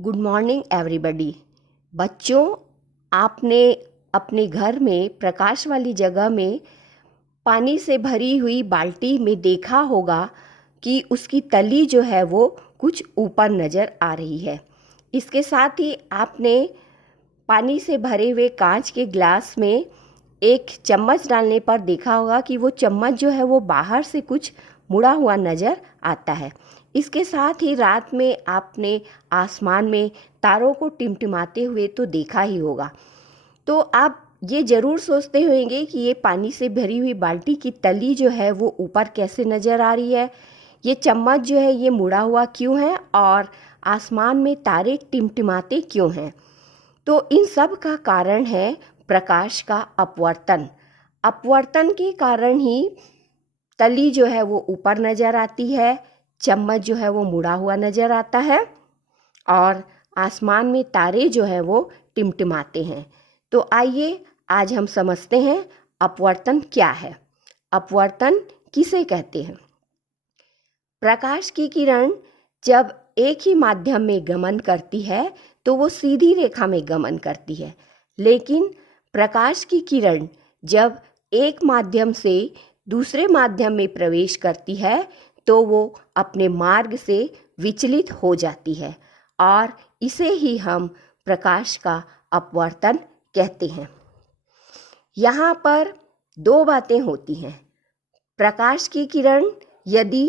Good morning everybody. बच्चों, आपने अपने घर में प्रकाश वाली जगह में पानी से भरी हुई बाल्टी में देखा होगा कि उसकी तली जो है वो कुछ ऊपर नज़र आ रही है। इसके साथ ही आपने पानी से भरे हुए कांच के ग्लास में एक चम्मच डालने पर देखा होगा कि वो चम्मच जो है वो बाहर से कुछ मुड़ा हुआ नज़र आता है। इसके साथ ही रात में आपने आसमान में तारों को टिमटिमाते हुए तो देखा ही होगा। तो आप ये ज़रूर सोचते होंगे कि ये पानी से भरी हुई बाल्टी की तली जो है वो ऊपर कैसे नज़र आ रही है, ये चम्मच जो है ये मुड़ा हुआ क्यों है और आसमान में तारे टिमटिमाते क्यों हैं। तो इन सब का कारण है प्रकाश का अपवर्तन। अपवर्तन के कारण ही तली जो है वो ऊपर नज़र आती है, चम्मच जो है वो मुड़ा हुआ नज़र आता है और आसमान में तारे जो है वो टिमटिमाते हैं। तो आइए आज हम समझते हैं अपवर्तन क्या है। अपवर्तन किसे कहते हैं? प्रकाश की किरण जब एक ही माध्यम में गमन करती है तो वो सीधी रेखा में गमन करती है, लेकिन प्रकाश की किरण जब एक माध्यम से दूसरे माध्यम में प्रवेश करती है तो वो अपने मार्ग से विचलित हो जाती है और इसे ही हम प्रकाश का अपवर्तन कहते हैं। यहाँ पर दो बातें होती हैं। प्रकाश की किरण यदि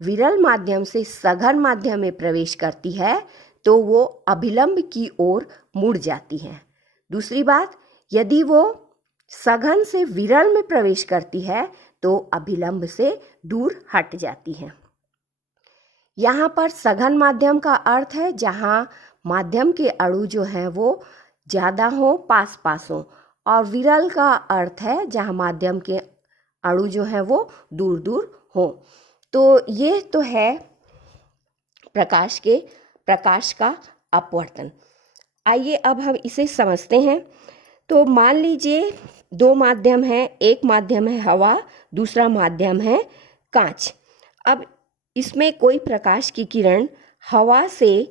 विरल माध्यम से सघन माध्यम में प्रवेश करती है तो वो अभिलंब की ओर मुड़ जाती है। दूसरी बात, यदि वो सघन से विरल में प्रवेश करती है तो अभिलंब से दूर हट जाती है। यहाँ पर सघन माध्यम का अर्थ है जहाँ माध्यम के अणु जो हैं वो ज़्यादा हो, पास पास हो, और विरल का अर्थ है जहाँ माध्यम के अणु जो हैं वो दूर दूर हो। तो ये तो है प्रकाश का अपवर्तन। आइए अब हम इसे समझते हैं। तो मान लीजिए दो माध्यम हैं, एक माध्यम है हवा, दूसरा माध्यम है कांच। अब इसमें कोई प्रकाश की किरण हवा से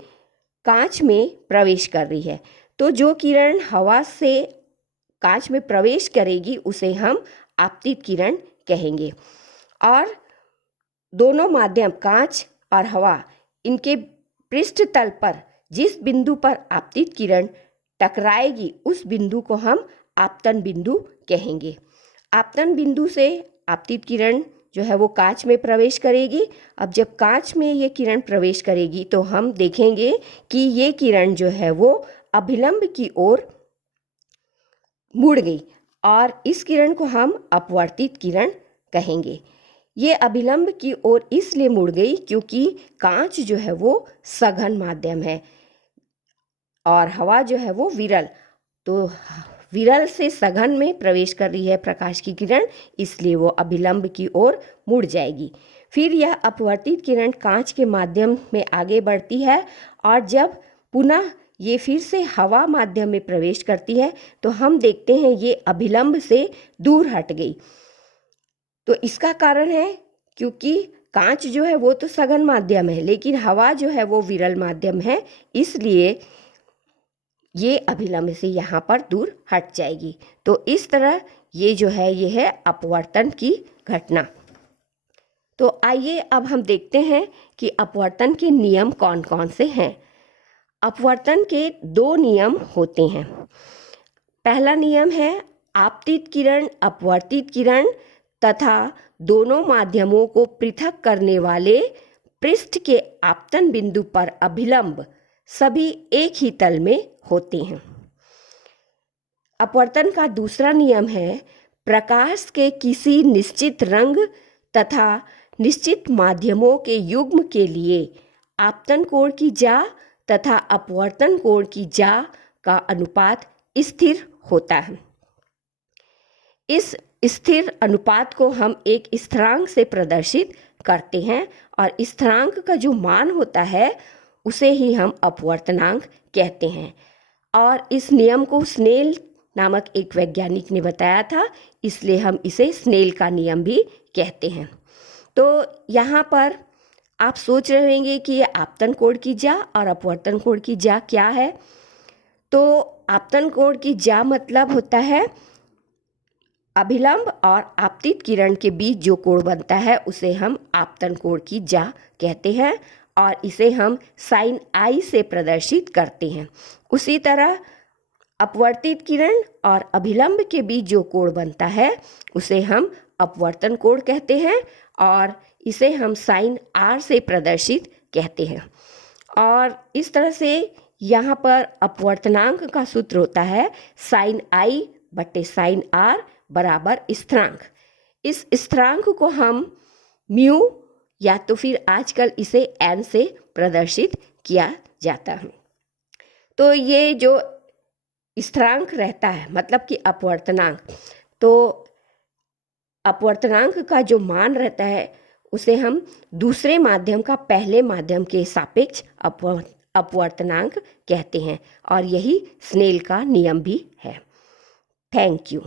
कांच में प्रवेश कर रही है, तो जो किरण हवा से कांच में प्रवेश करेगी उसे हम आपतित किरण कहेंगे। और दोनों माध्यम कांच और हवा, इनके पृष्ठ तल पर जिस बिंदु पर आपतित किरण टकराएगी उस बिंदु को हम आपतन बिंदु कहेंगे। आपतन बिंदु से आपतित किरण जो है वो कांच में प्रवेश करेगी। अब जब कांच में ये किरण प्रवेश करेगी तो हम देखेंगे कि ये किरण जो है वो अभिलंब की ओर मुड़ गई और इस किरण को हम अपवर्तित किरण कहेंगे। ये अभिलंब की ओर इसलिए मुड़ गई क्योंकि कांच जो है वो सघन माध्यम है और हवा जो है वो विरल, तो विरल से सघन में प्रवेश कर रही है प्रकाश की किरण, इसलिए वो अभिलंब की ओर मुड़ जाएगी। फिर यह अपवर्तित किरण कांच के माध्यम में आगे बढ़ती है और जब पुनः ये फिर से हवा माध्यम में प्रवेश करती है तो हम देखते हैं ये अभिलंब से दूर हट गई। तो इसका कारण है क्योंकि कांच जो है वो तो सघन माध्यम है, लेकिन हवा जो है वो विरल माध्यम है, इसलिए ये अभिलंब से यहाँ पर दूर हट जाएगी। तो इस तरह ये जो है ये है अपवर्तन की घटना। तो आइए अब हम देखते हैं कि अपवर्तन के नियम कौन कौन से हैं। अपवर्तन के दो नियम होते हैं। पहला नियम है आपतित किरण, अपवर्तित किरण तथा दोनों माध्यमों को पृथक करने वाले पृष्ठ के आपतन बिंदु पर अभिलंब सभी एक ही तल में होते हैं। अपवर्तन का दूसरा नियम है प्रकाश के किसी निश्चित रंग तथा निश्चित माध्यमों के युग्म के लिए आपतन कोण की जा तथा अपवर्तन कोण की जा का अनुपात स्थिर होता है। इस स्थिर अनुपात को हम एक स्थिरांक से प्रदर्शित करते हैं और स्थिरांक का जो मान होता है उसे ही हम अपवर्तनांक कहते हैं। और इस नियम को स्नेल नामक एक वैज्ञानिक ने बताया था, इसलिए हम इसे स्नेल का नियम भी कहते हैं। तो यहाँ पर आप सोच रहे होंगे कि ये आपतन कोण की ज्या और अपवर्तन कोण की ज्या क्या है। तो आपतन कोण की ज्या मतलब होता है अभिलंब और आपतित किरण के बीच जो कोण बनता है उसे हम आपतन कोण की ज्या कहते हैं और इसे हम साइन आई से प्रदर्शित करते हैं। उसी तरह अपवर्तित किरण और अभिलंब के बीच जो कोण बनता है उसे हम अपवर्तन कोण कहते हैं और इसे हम साइन आर से प्रदर्शित कहते हैं। और इस तरह से यहाँ पर अपवर्तनांक का सूत्र होता है साइन आई बटे साइन आर बराबर स्थिरांक। इस स्थिरांक को हम म्यू या तो फिर आजकल इसे एन से प्रदर्शित किया जाता है। तो ये जो स्थिरांक रहता है मतलब कि अपवर्तनांक, तो अपवर्तनांक का जो मान रहता है उसे हम दूसरे माध्यम का पहले माध्यम के सापेक्ष अपवर्तनांक कहते हैं और यही स्नेल का नियम भी है। Thank you.